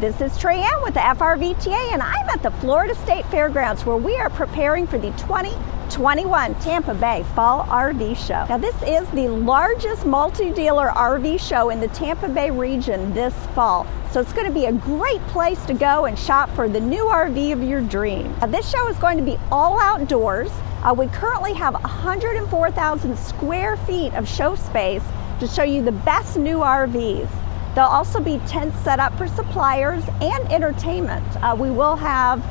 This is Trayanne with the FRVTA, and I'm at the Florida State Fairgrounds where we are preparing for the 2021 Tampa Bay Fall RV Show. Now, this is the largest multi-dealer RV show in the Tampa Bay region this fall. So it's going to be a great place to go and shop for the new RV of your dreams. This show is going to be all outdoors. We currently have 104,000 square feet of show space to show you the best new RVs. There'll also be tents set up for suppliers and entertainment. We will have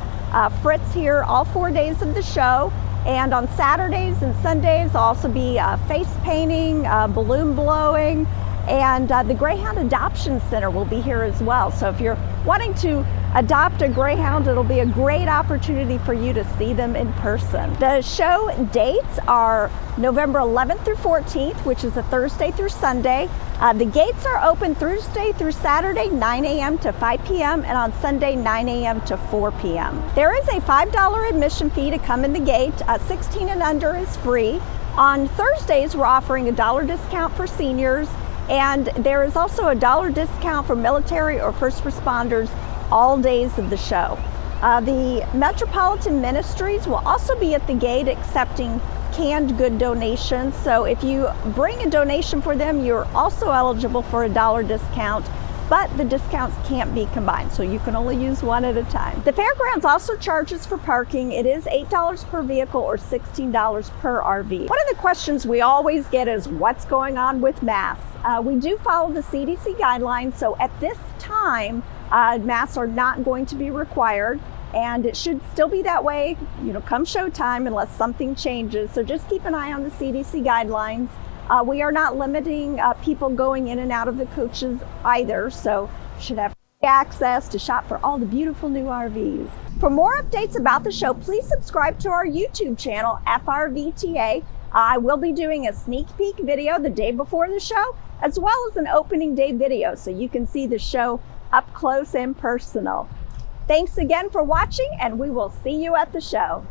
Fritz here all 4 days of the show, and on Saturdays and Sundays there'll also be face painting, balloon blowing, and the Greyhound Adoption Center will be here as well. So if you're wanting to adopt a Greyhound, it'll be a great opportunity for you to see them in person. The show dates are November 11th through 14th, which is a Thursday through Sunday. The gates are open Thursday through Saturday, 9 a.m. to 5 p.m. and on Sunday, 9 a.m. to 4 p.m. There is a $5 admission fee to come in the gate. 16 and under is free. On Thursdays, we're offering a $1 discount for seniors, and there is also a $1 discount for military or first responders all days of the show. The Metropolitan Ministries will also be at the gate accepting canned good donations. So if you bring a donation for them, you're also eligible for a $1 discount, but the discounts can't be combined, so you can only use one at a time. The fairgrounds also charges for parking. It is $8 per vehicle or $16 per RV. One of the questions we always get is what's going on with masks? We do follow the CDC guidelines, so at this time, masks are not going to be required, and it should still be that way, come showtime unless something changes. So just keep an eye on the CDC guidelines. We are not limiting people going in and out of the coaches either, so you should have free access to shop for all the beautiful new RVs. For more updates about the show, please subscribe to our YouTube channel, FRVTA. I will be doing a sneak peek video the day before the show, as well as an opening day video, so you can see the show up close and personal. Thanks again for watching, and we will see you at the show.